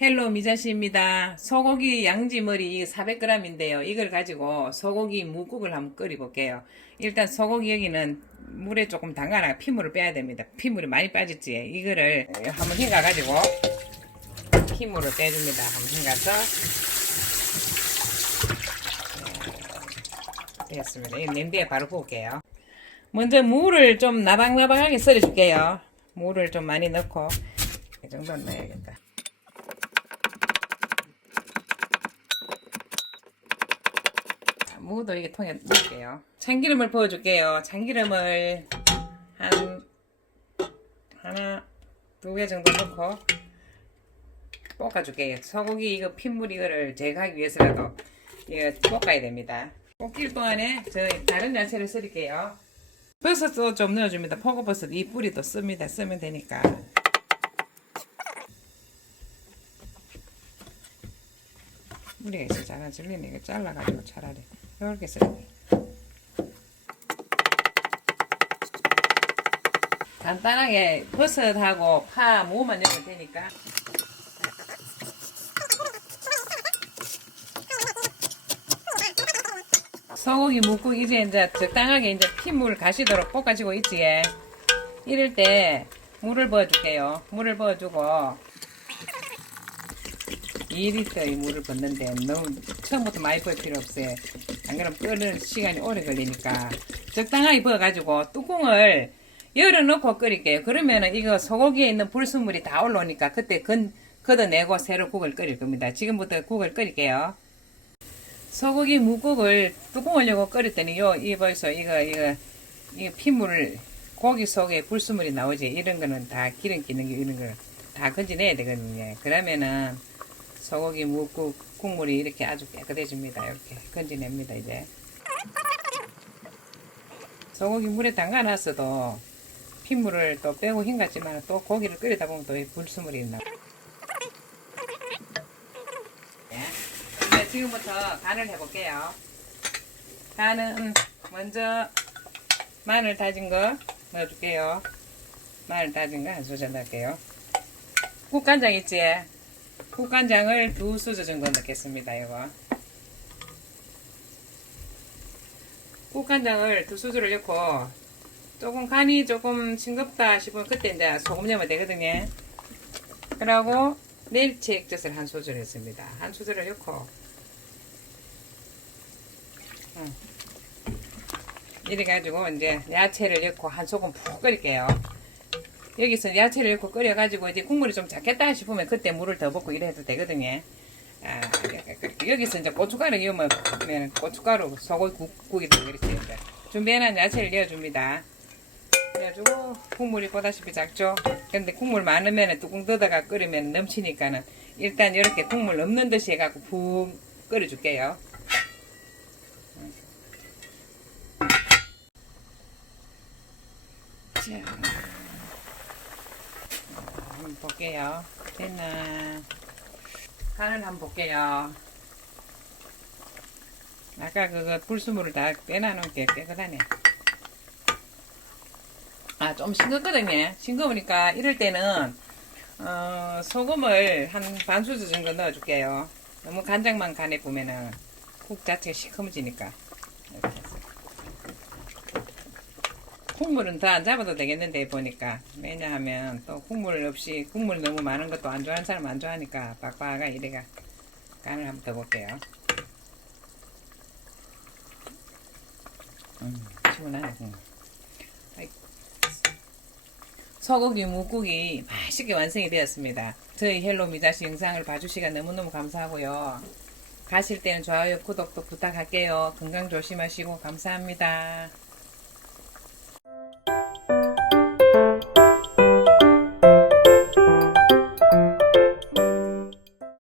헬로 미자씨입니다. 소고기 양지머리 400g인데요. 이걸 가지고 소고기 묵국을 한번 끓여볼게요. 일단 소고기 여기는 물에 조금 담가놔 피물을 빼야 됩니다. 피물이 많이 빠졌지. 이거를 한번 헹가가지고 피물을 빼줍니다. 한번 헹가서 네, 됐습니다. 이 냄비에 바로 부을게요. 먼저 물을 좀 나방나방하게 썰어줄게요. 물을 좀 많이 넣고 이 정도는 넣어야겠다. 무도 이게 통에 넣을게요. 참기름을 부어줄게요. 참기름을 한 하나 두 개 정도 넣고 볶아줄게요. 소고기 이거 핏물 이거를 제거하기 위해서라도 이거 볶아야 됩니다. 볶일 동안에 저 다른 야채를 썰을게요. 버섯도 좀 넣어줍니다. 포고버섯 이 뿌리도 씁니다. 쓰면 되니까. 뿌리가 있어 잘안 잘리네. 이거 잘라가지고 차라리 이렇게 썰어요. 간단하게 버섯하고 파, 무만 넣으면 되니까. 소고기 묵국 이제 이제 적당하게 이제 핏물 가시도록 볶아지고 있지. 예. 이럴 때 물을 부어줄게요. 물을 부어주고 2리터의 물을 붓는데 너무 처음부터 많이 부을 필요 없어요. 안 그러면 끓는 시간이 오래 걸리니까 적당하게 부어가지고 뚜껑을 열어놓고 끓일게요. 그러면은 이거 소고기에 있는 불순물이 다 올라오니까 그때 건, 걷어내고 새로 국을 끓일 겁니다. 지금부터 국을 끓일게요. 소고기 묵국을 뚜껑을 열고 끓였더니 요, 이 벌써 이거, 이거, 이거 핏물을, 고기 속에 불순물이 나오지. 이런 거는 다 기름 끼는 게 이런 걸 다 건져내야 되거든요. 그러면은 소고기 묵국 국물이 이렇게 아주 깨끗해집니다. 이렇게 건져냅니다, 이제. 소고기 물에 담가놨어도 핏물을 또 빼고 헹갔지만 또 고기를 끓이다 보면 또이 불순물이 나. 네, 지금부터 간을 해볼게요. 간은 먼저 마늘 다진 거 넣어줄게요. 마늘 다진 거한 수저 넣을게요. 국간장 있지? 국간장을 두 수저 정도 넣겠습니다. 이거. 국간장을 두 수저를 넣고 조금 간이 조금 싱겁다 싶으면 그때 이제 소금 넣으면 되거든요. 그러고 멸치 액젓을 한 소절 했습니다. 한 소절을 넣고 응. 이래가지고 이제 야채를 넣고 한 소금 푹 끓일게요. 여기서 야채를 넣고 끓여가지고 이제 국물이 좀 작겠다 싶으면 그때 물을 더 붓고 이래 해도 되거든요. 아, 여기서 이제 고춧가루 넣으면 고춧가루 소고기 국, 국이 되겠지. 이제. 준비해놓은 야채를 넣어줍니다. 그래가지고 국물이 보다시피 작죠. 근데 국물 많으면 뚜껑 닫아가 끓이면 넘치니까는 일단 이렇게 국물 없는 듯이 해갖고 푹 끓여줄게요. 자, 한번 볼게요. 됐나? 간을 한번 볼게요. 아까 그거 불수물을 다 빼놔놓은 게 깨끗하네. 아, 좀 싱겁거든요. 싱거우니까 이럴 때는 어, 소금을 한 반 수저 정도 넣어줄게요. 너무 간장만 간에 보면은 국 자체가 시커머지니까. 이렇게 해서. 국물은 더안 잡아도 되겠는데 보니까 왜냐하면 또 국물 없이 국물 너무 많은 것도 안 좋아하는 사람 안 좋아하니까 빡빡하가 이래가 간을 한번 더 볼게요. 음, 시원하네 국물. 아이, 소고기 묵국이 맛있게 완성이 되었습니다. 저희 헬로 미자씨 영상을 봐주시가 너무너무 감사하고요. 가실 때는 좋아요, 구독도 부탁할게요. 건강 조심하시고 감사합니다.